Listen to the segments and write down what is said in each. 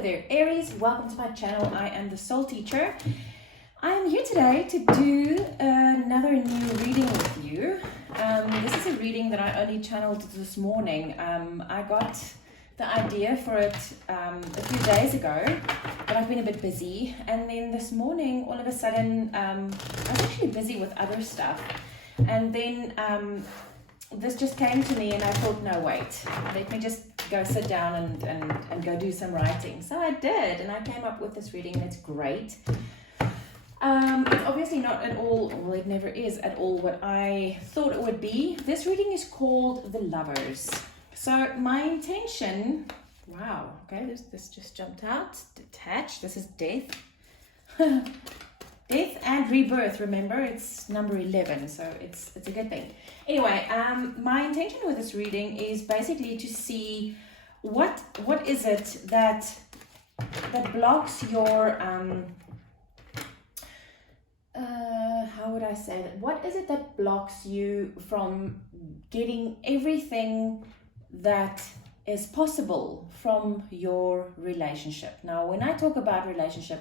Hello there, Aries. Welcome to my channel. I am the Soul Teacher. I am here today to do another new reading with you. This is a reading that I only channeled this morning. I got the idea for it a few days ago, but I've been a bit busy. And then this morning, all of a sudden, I was actually busy with other stuff. And then this just came to me and I thought, no, wait, let me just go sit down and go do some writing. So I did, and I came up with this reading, and it's great. It's obviously not at all, well, it never is at all what I thought it would be. This reading is called The Lovers. So my intention, wow, okay, this just jumped out, detached, this is death. Death and rebirth, remember, it's number 11, so it's a good thing. Anyway, my intention with this reading is basically to see what is it that blocks your, how would I say that? What is it that blocks you from getting everything that is possible from your relationship? Now, when I talk about relationship,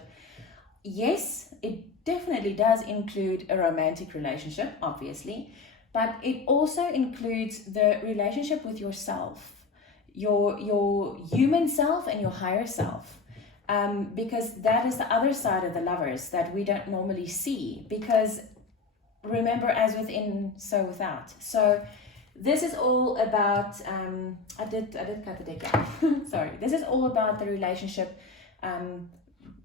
yes, it definitely does include a romantic relationship, obviously, but it also includes the relationship with yourself, your human self and your higher self, because that is the other side of the lovers that we don't normally see, because remember, as within, so without. So this is all about, I did cut the deck out, sorry. This is all about the relationship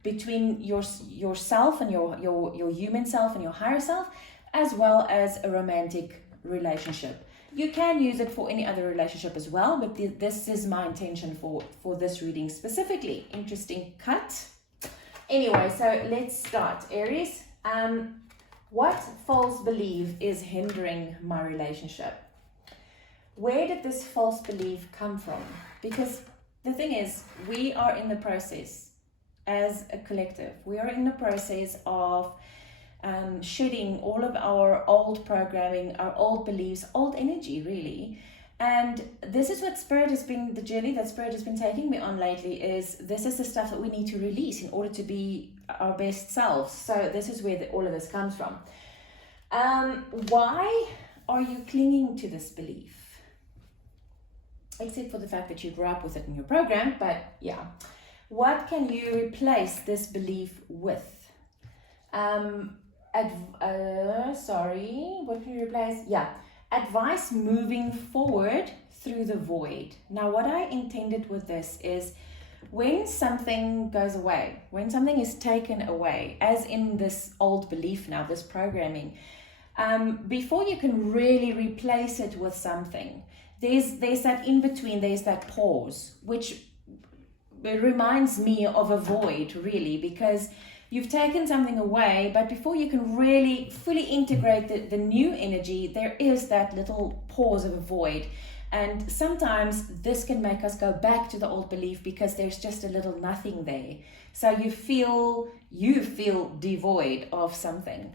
between yourself and your human self and your higher self, as well as a romantic relationship. You can use it for any other relationship as well, but this is my intention for this reading specifically. Interesting cut. Anyway, so let's start. Aries, what false belief is hindering my relationship? Where did this false belief come from? Because the thing is, we are in the process as a collective. We are in the process of shedding all of our old programming, our old beliefs, old energy, really. And this is what Spirit has been, the journey that Spirit has been taking me on lately, is this is the stuff that we need to release in order to be our best selves. So this is where all of this comes from. Why are you clinging to this belief? Except for the fact that you grew up with it in your program, but yeah. What can you replace this belief with? What can you replace? Yeah, advice moving forward through the void. Now, what I intended with this is when something goes away, when something is taken away, as in this old belief now, this programming, before you can really replace it with something, there's that in between, there's that pause, which it reminds me of a void, really, because you've taken something away, but before you can really fully integrate the new energy, there is that little pause of a void. And sometimes this can make us go back to the old belief because there's just a little nothing there. So you feel devoid of something.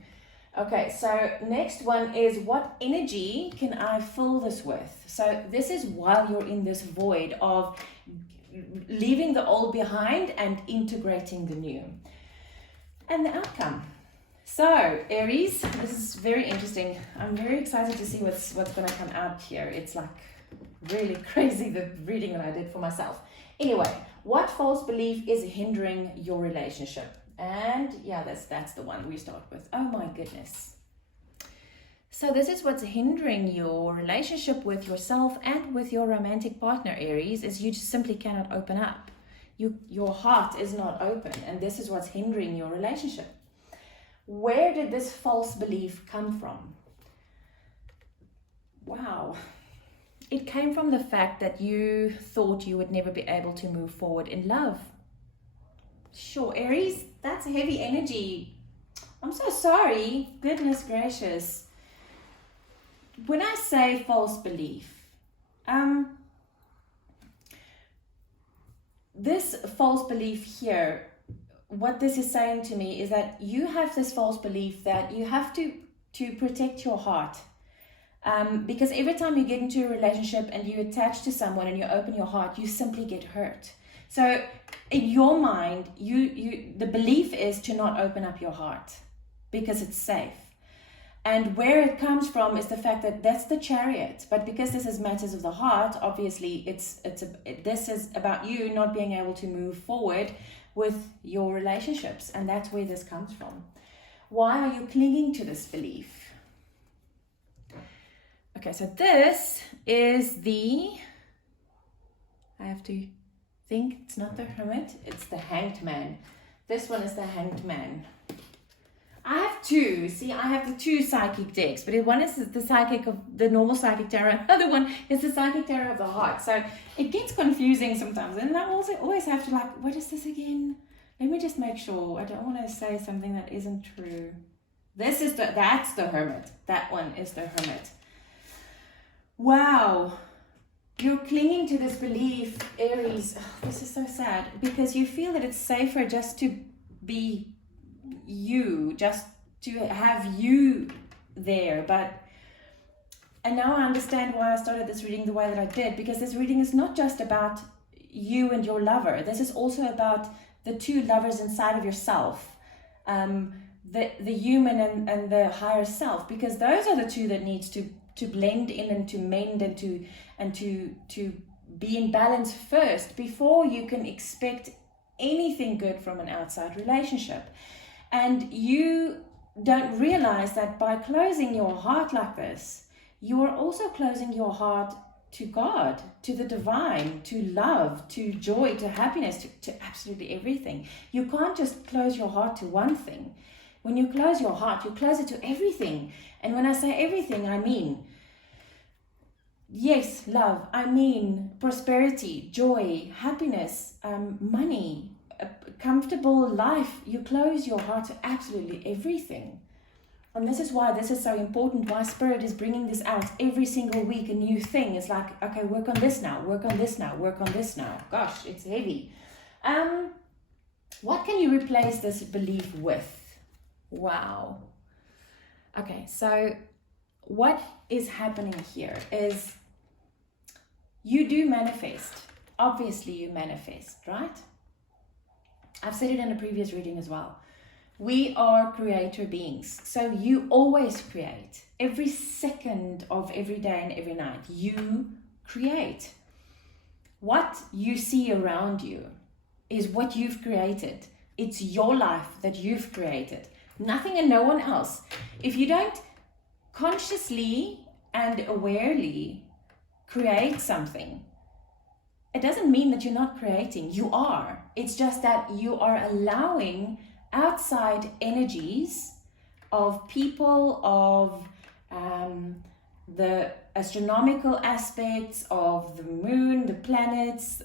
Okay, so next one is, what energy can I fill this with? So this is while you're in this void of leaving the old behind and integrating the new. And the outcome. So Aries, this is very interesting. I'm very excited to see what's going to come out here. It's like really crazy, the reading that I did for myself. Anyway, what false belief is hindering your relationship? And yeah, that's the one we start with. Oh my goodness. So this is what's hindering your relationship with yourself and with your romantic partner, Aries, is you just simply cannot open up. Your heart is not open, and this is what's hindering your relationship. Where did this false belief come from? Wow. It came from the fact that you thought you would never be able to move forward in love. Sure, Aries, that's heavy energy. I'm so sorry. Goodness gracious. When I say false belief, this false belief here, what this is saying to me is that you have this false belief that you have to protect your heart. Because every time you get into a relationship and you attach to someone and you open your heart, you simply get hurt. So in your mind, the belief is to not open up your heart because it's safe. And where it comes from is the fact that that's the Chariot. But because this is matters of the heart, obviously this is about you not being able to move forward with your relationships. And that's where this comes from. Why are you clinging to this belief? Okay, so this is I have to think, it's not the Hermit, it's the Hanged Man. This one is the Hanged Man. I have two. See, I have the two psychic decks, but one is the psychic of the normal psychic tarot. The other one is the psychic tarot of the heart. So it gets confusing sometimes, and I also always have to what is this again? Let me just make sure. I don't want to say something that isn't true. That's the Hermit. That one is the Hermit. Wow. You're clinging to this belief, Aries. Oh, this is so sad because you feel that it's safer just to be you, just to have you there. And now I understand why I started this reading the way that I did, because this reading is not just about you and your lover. This is also about the two lovers inside of yourself, the human and the higher self, because those are the two that needs to blend in and to mend and to be in balance first before you can expect anything good from an outside relationship. And you don't realize that by closing your heart like this, you are also closing your heart to God, to the divine, to love, to joy, to happiness, to absolutely everything. You can't just close your heart to one thing. When you close your heart, you close it to everything. And when I say everything, I mean, yes, love. I mean prosperity, joy, happiness, money, a comfortable life. You close your heart to absolutely everything. And this is why this is so important, why Spirit is bringing this out every single week, a new thing. It's like, okay, work on this now, work on this now, work on this now. Gosh, it's heavy. What can you replace this belief with? Wow. Okay, so what is happening here is you do manifest. Obviously you manifest, right? I've said it in a previous reading as well. We are creator beings. So you always create. Every second of every day and every night, you create. What you see around you is what you've created. It's your life that you've created. Nothing and no one else. If you don't consciously and awarely create something, it doesn't mean that you're not creating. You are. It's just that you are allowing outside energies of people, of the astronomical aspects of the moon, the planets,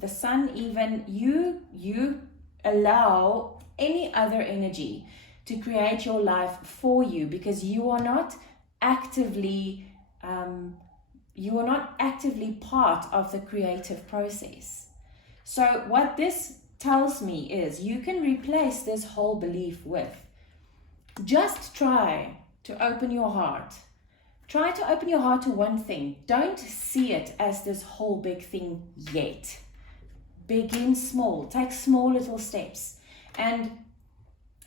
the sun even. You allow any other energy to create your life for you, because you are not actively part of the creative process. So what this tells me is you can replace this whole belief with, just try to open your heart. Try to open your heart to one thing. Don't see it as this whole big thing yet. Begin small. Take small little steps. And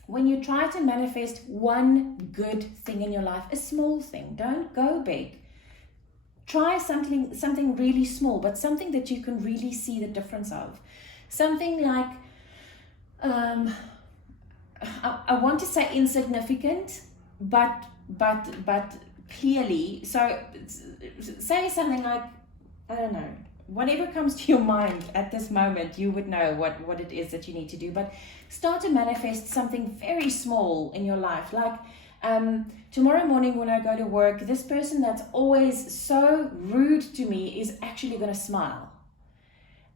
when you try to manifest one good thing in your life, a small thing, don't go big. Try something really small, but something that you can really see the difference of. Something like, I want to say insignificant, but clearly. So say something like, I don't know, whatever comes to your mind at this moment, you would know what it is that you need to do. But start to manifest something very small in your life. Like tomorrow morning when I go to work, this person that's always so rude to me is actually going to smile.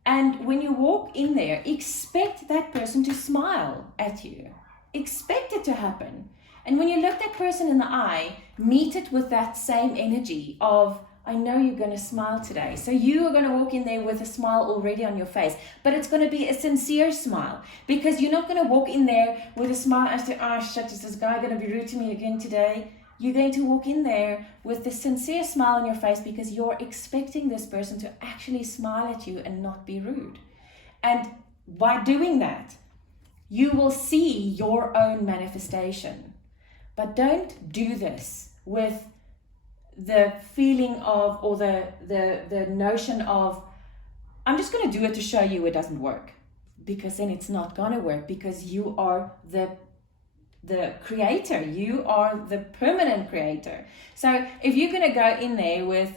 And when you walk in there, expect that person to smile at you. Expect it to happen. And when you look that person in the eye, meet it with that same energy of, I know you're going to smile today. So you are going to walk in there with a smile already on your face, but it's going to be a sincere smile, because you're not going to walk in there with a smile as to, oh shit, is this guy going to be rude to me again today? You're going to walk in there with the sincere smile on your face because you're expecting this person to actually smile at you and not be rude. And by doing that, you will see your own manifestation. But don't do this with the feeling of, or the notion of, I'm just going to do it to show you it doesn't work. Because then it's not going to work, because you are the creator. You are the permanent creator. So if you're going to go in there with,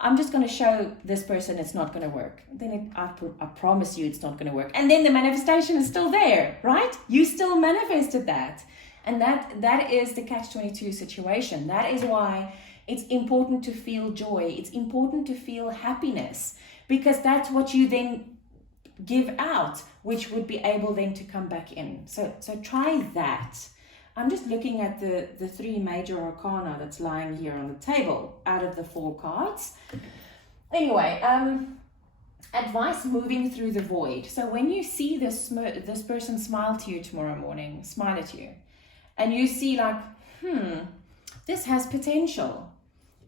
I'm just going to show this person it's not going to work, then I promise you it's not going to work. And then the manifestation is still there, right? You still manifested that. And that is the catch-22 situation. That is why it's important to feel joy. It's important to feel happiness, because that's what you then give out, which would be able then to come back in. So try that. I'm just looking at the 3 major arcana that's lying here on the table out of the 4 cards. Anyway, advice moving through the void. So when you see this person smile to you tomorrow morning, smile at you, and you see like, this has potential.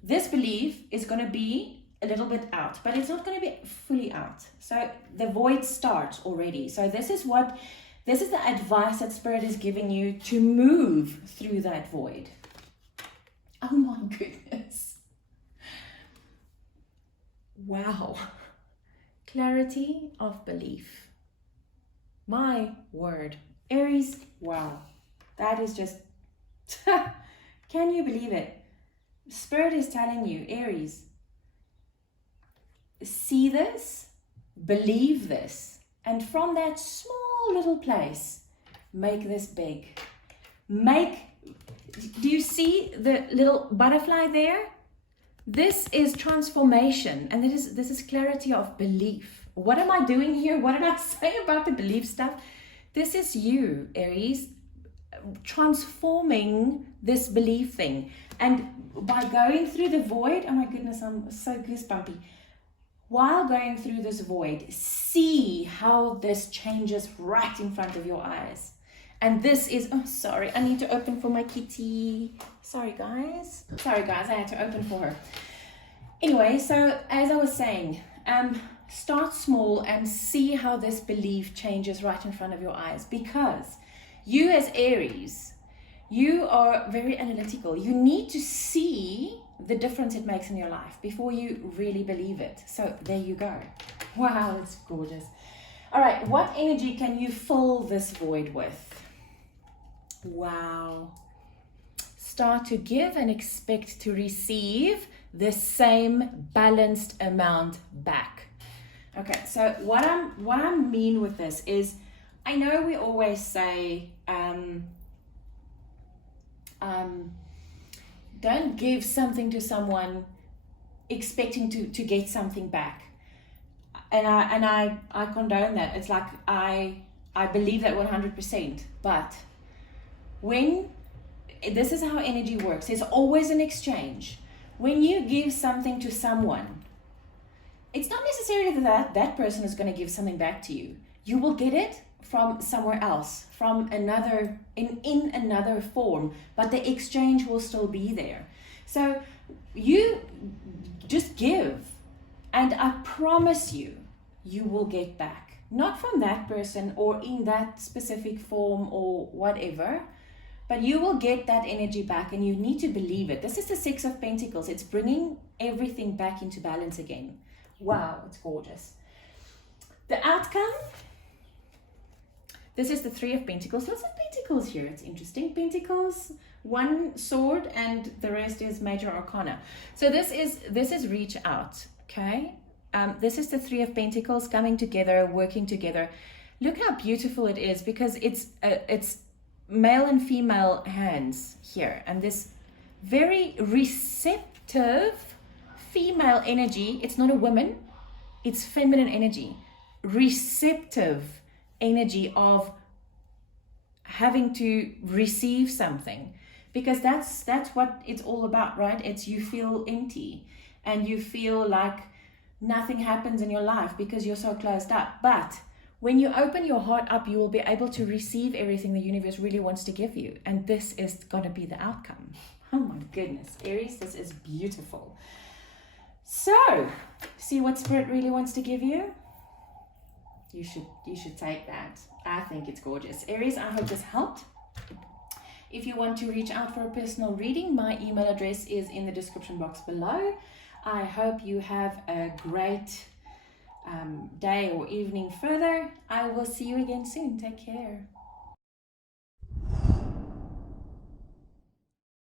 This belief is going to be a little bit out, but it's not going to be fully out. So the void starts already. So this is the advice that Spirit is giving you to move through that void. Oh my goodness. Wow. Clarity of belief. My word. Aries, wow. That is just, can you believe it? Spirit is telling you, Aries, see this, believe this, and from that small little place, make this big. Do you see the little butterfly there? This is transformation, and this is clarity of belief. What am I doing here? What did I say about the belief stuff? This is you, Aries, transforming this belief thing. And by going through the void, oh my goodness, I'm so goosebumpy. While going through this void, see how this changes right in front of your eyes. And this is, oh, sorry, I need to open for my kitty. Sorry, guys, I had to open for her. Anyway, so as I was saying, start small and see how this belief changes right in front of your eyes. Because you as Aries, you are very analytical. You need to see the difference it makes in your life before you really believe it. So there you go. Wow, it's gorgeous. All right, what energy can you fill this void with? Wow. Start to give and expect to receive the same balanced amount back. Okay, so what I mean with this is, I know we always say, don't give something to someone expecting to get something back. And I condone that. It's like, I believe that 100%. But this is how energy works. There's always an exchange. When you give something to someone, it's not necessarily that person is going to give something back to you. You will get it from somewhere else, from another, in another form, but the exchange will still be there. So you just give, and I promise you, you will get back. Not from that person or in that specific form or whatever, but you will get that energy back, and you need to believe it. This is the 6 of Pentacles. It's bringing everything back into balance again. Wow, it's gorgeous. The outcome, this is the 3 of Pentacles. Lots of Pentacles here. It's interesting. Pentacles, 1 sword, and the rest is major arcana. So this is reach out, okay? This is the 3 of Pentacles coming together, working together. Look how beautiful it is, because it's male and female hands here, and this very receptive female energy. It's not a woman, it's feminine energy, receptive energy of having to receive something, because that's what it's all about, right? It's, you feel empty and you feel like nothing happens in your life because you're so closed up. But when you open your heart up, you will be able to receive everything the universe really wants to give you. And this is going to be the outcome. Oh my goodness, Aries, this is beautiful. So, see what Spirit really wants to give you? You should take that. I think it's gorgeous. Aries, I hope this helped. If you want to reach out for a personal reading, my email address is in the description box below. I hope you have a great day or evening further. I will see you again soon. Take care.